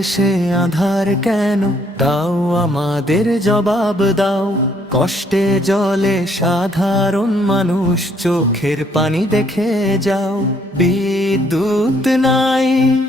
দেশে আধার কেন, দাও আমাদের জবাব দাও। কষ্টে জলে সাধারণ মানুষ, চোখের পানি দেখে যাও। বিদ্যুৎ নাই,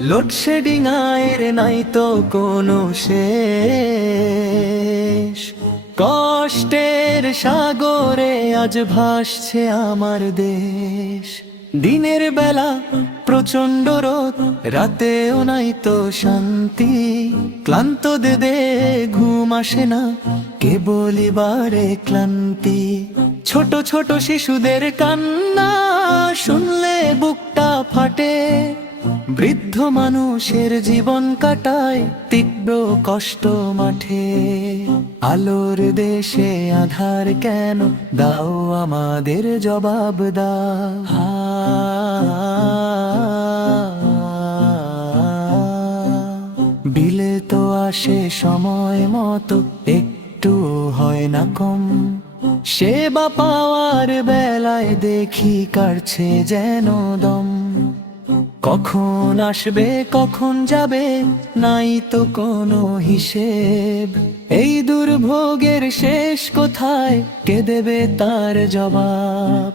লোডশেডিং আয়ের নাই তো কোনো শেষ। কষ্টের সাগরে আজ ভাসছে আমার দেশ। দিনের বেলা প্রচণ্ড রোদ, রাতেও নাই তো শান্তি। ক্লান্ত দে ঘুম আসে না, কেবলই বারে ক্লান্তি। ছোট ছোট শিশুদের কান্না শুনলে বুকটা ফাটে। বৃদ্ধ মানুষের জীবন কাটায় তীব্র কষ্ট মাঠে। আলোর দেশে আধার কেন, দাও আমাদের জবাব দাও। বিলে তো আসে সময় মতো, একটু হয় না কম। সেবা পাওয়ার বেলায় দেখি কাটছে যেন দম। কখন আসবে কখন যাবে, নাই তো কোনো হিসেব। এই দুর্ভোগের শেষ কোথায়, কে দেবে তার জবাব?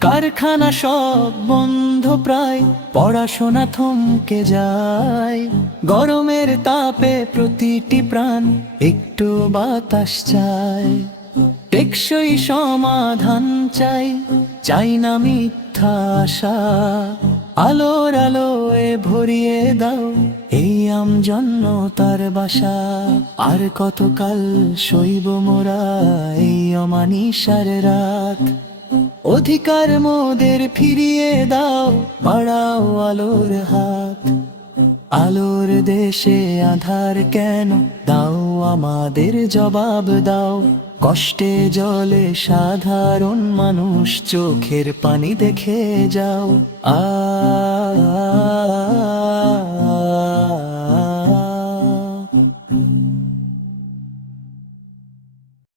কারখানা সব বন্ধ প্রায়, পড়াশোনা থমকে যায়। গরমের তাপে প্রতিটি প্রাণ একটু বাতাস চায়। টেকসই সমাধান চাই, চাই না মিথ্যা আশা। আলোর আলোয় ভরিয়ে দাও এই আমজনতার বাসা। আর কতকাল সইব মোরা এই অমানিসার রাত। অধিকার মোদের ফিরিয়ে দাও, বাড়াও আলোর হাত। আলোর দেশে আধার কেন, দাও আমাদের জবাব দাও। কষ্টে জলে সাধারণ মানুষ, চোখের পানি দেখে যাও।